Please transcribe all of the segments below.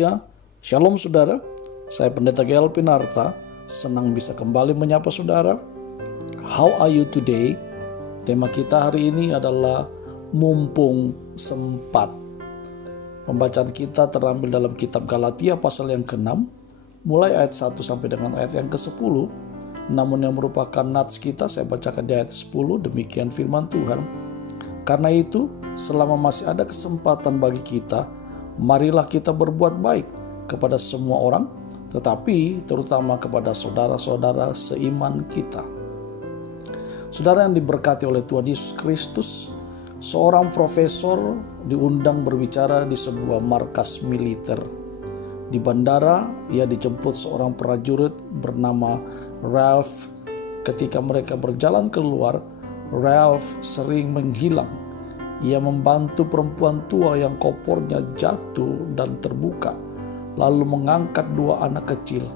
Ya, Shalom saudara, saya Pendeta Gael Pinarta, senang bisa kembali menyapa saudara. How are you today? Tema kita hari ini adalah mumpung sempat. Pembacaan kita terambil dalam kitab Galatia pasal yang ke-6, mulai ayat 1 sampai dengan ayat yang ke-10. Namun yang merupakan nats kita, saya bacakan di ayat 10, demikian firman Tuhan. Karena itu, selama masih ada kesempatan bagi kita, marilah kita berbuat baik kepada semua orang, tetapi terutama kepada saudara-saudara seiman kita. Saudara yang diberkati oleh Tuhan Yesus Kristus, seorang profesor diundang berbicara di sebuah markas militer. Di bandara, ia dijemput seorang prajurit bernama Ralph. Ketika mereka berjalan keluar, Ralph sering menghilang. Ia membantu perempuan tua yang kopornya jatuh dan terbuka, lalu mengangkat dua anak kecil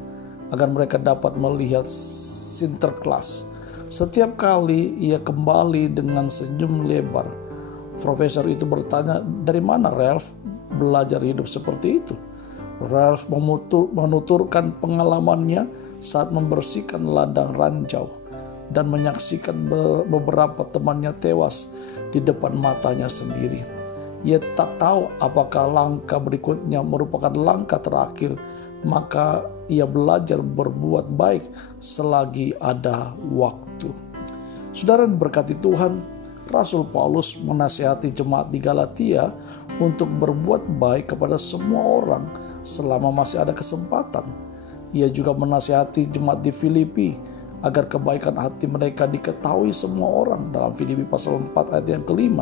agar mereka dapat melihat Sinterklas. Setiap kali ia kembali dengan senyum lebar. Profesor itu bertanya, dari mana Ralph belajar hidup seperti itu? Ralph menuturkan pengalamannya saat membersihkan ladang ranjau dan menyaksikan beberapa temannya tewas di depan matanya sendiri. Ia tak tahu apakah langkah berikutnya merupakan langkah terakhir, maka ia belajar berbuat baik selagi ada waktu. Saudara diberkati Tuhan, Rasul Paulus menasihati jemaat di Galatia untuk berbuat baik kepada semua orang selama masih ada kesempatan. Ia juga menasihati jemaat di Filipi agar kebaikan hati mereka diketahui semua orang dalam Filipi pasal 4 ayat yang ke-5.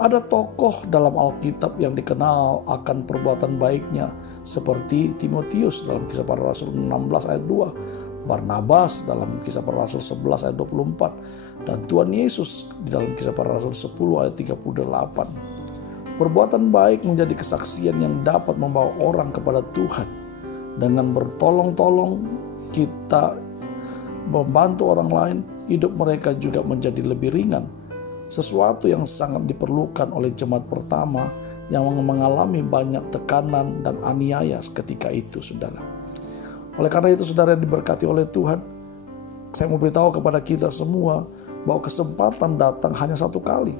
Ada tokoh dalam Alkitab yang dikenal akan perbuatan baiknya seperti Timotius dalam Kisah Para Rasul 16 ayat 2, Barnabas dalam Kisah Para Rasul 11 ayat 24, dan Tuhan Yesus di dalam Kisah Para Rasul 10 ayat 38. Perbuatan baik menjadi kesaksian yang dapat membawa orang kepada Tuhan. Dengan bertolong-tolong kita membantu orang lain, hidup mereka juga menjadi lebih ringan. Sesuatu yang sangat diperlukan oleh jemaat pertama yang mengalami banyak tekanan dan aniaya ketika itu, saudara. Oleh karena itu, saudara yang diberkati oleh Tuhan, saya mau beritahu kepada kita semua bahwa kesempatan datang hanya satu kali.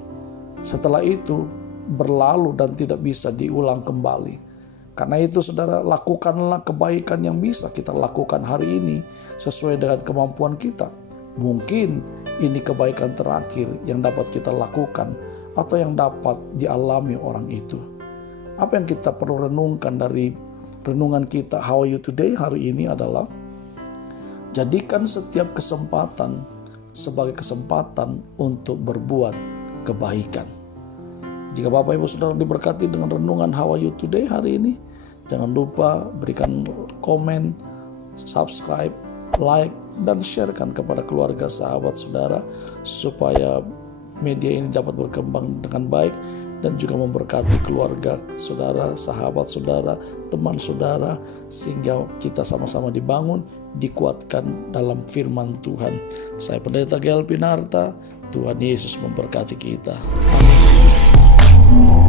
Setelah itu berlalu dan tidak bisa diulang kembali. Karena itu saudara, lakukanlah kebaikan yang bisa kita lakukan hari ini sesuai dengan kemampuan kita. Mungkin ini kebaikan terakhir yang dapat kita lakukan atau yang dapat dialami orang itu. Apa yang kita perlu renungkan dari renungan kita How are you today hari ini adalah, jadikan setiap kesempatan sebagai kesempatan untuk berbuat kebaikan. Jika Bapak Ibu Saudara diberkati dengan renungan How are you today hari ini, jangan lupa berikan komen, subscribe, like, dan sharekan kepada keluarga, sahabat, saudara, supaya media ini dapat berkembang dengan baik dan juga memberkati keluarga saudara, sahabat saudara, teman saudara, sehingga kita sama-sama dibangun, dikuatkan dalam firman Tuhan. Saya Pendeta Gael Pinarta, Tuhan Yesus memberkati kita. Amin.